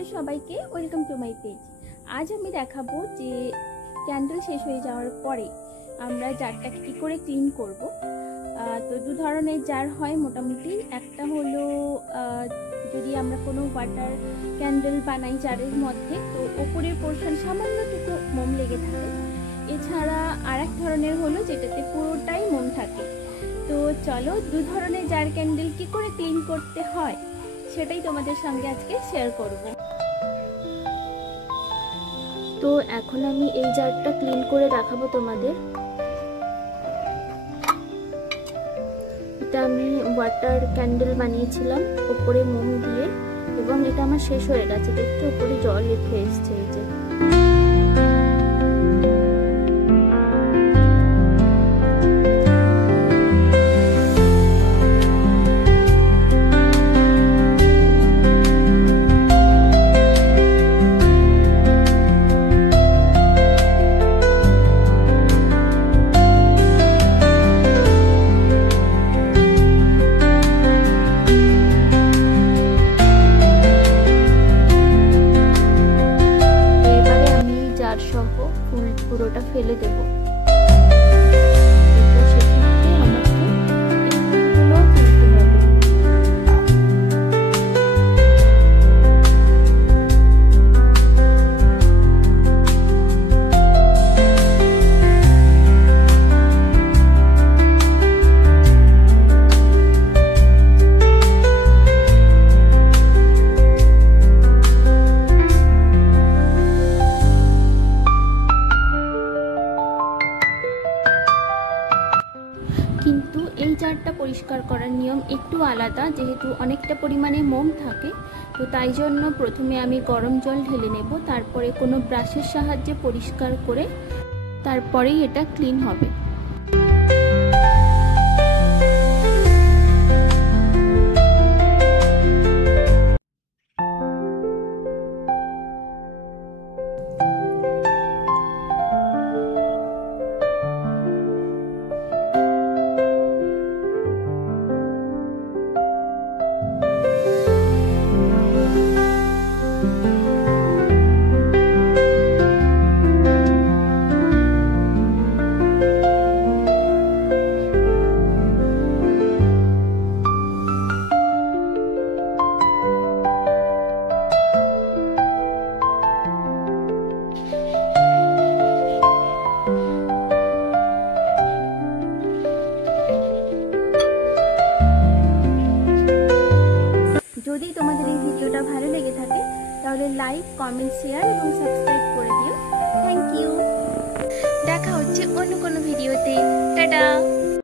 Hello সবাইকে, welcome to my page. আজ আমি দেখাবো যে ক্যান্ডেল শেষ হয়ে যাওয়ার পরে আমরা জারটাকে কী করে ক্লিন করব। তো দু ধরনের জার হয় মোটামুটি। একটা হলো যদি আমরা কোনো ওয়াটার ক্যান্ডেল বানাই জারের মধ্যে, তো ওপরের পোর্শন সামান্যটুকু মোম লেগে থাকে। এছাড়া আর এক ধরনের হলো যেটাতে পুরোটাই মোম থাকে। তো চলো দু ধরনের জার ক্যান্ডেল কী করে ক্লিন করতে হয় সেটাই তোমাদের সঙ্গে আজকে শেয়ার করব। তো এখন আমি এই জারটা ক্লিন করে দেখাবো তোমাদের। এটা আমি ওয়াটার ক্যান্ডেল বানিয়েছিলাম উপরে মোম দিয়ে, এবং এটা আমার শেষ হয়ে গেছে। দেখতে উপরে জল উঠে এসছে। এই যে পুরোটা ফেলে দেব। কিন্তু এই জারটা পরিষ্কার করার নিয়ম একটু আলাদা, যেহেতু অনেকটা পরিমাণে মোম থাকে। তো তাই জন্য প্রথমে আমি গরম জল ঢেলে নেব, তারপরে কোনো ব্রাশের সাহায্যে পরিষ্কার করে তারপরেই এটা ক্লিন হবে। যদি তোমাদের এই ভিডিওটা ভালো লেগে থাকে তাহলে লাইক, কমেন্ট, শেয়ার এবং সাবস্ক্রাইব করে দিও।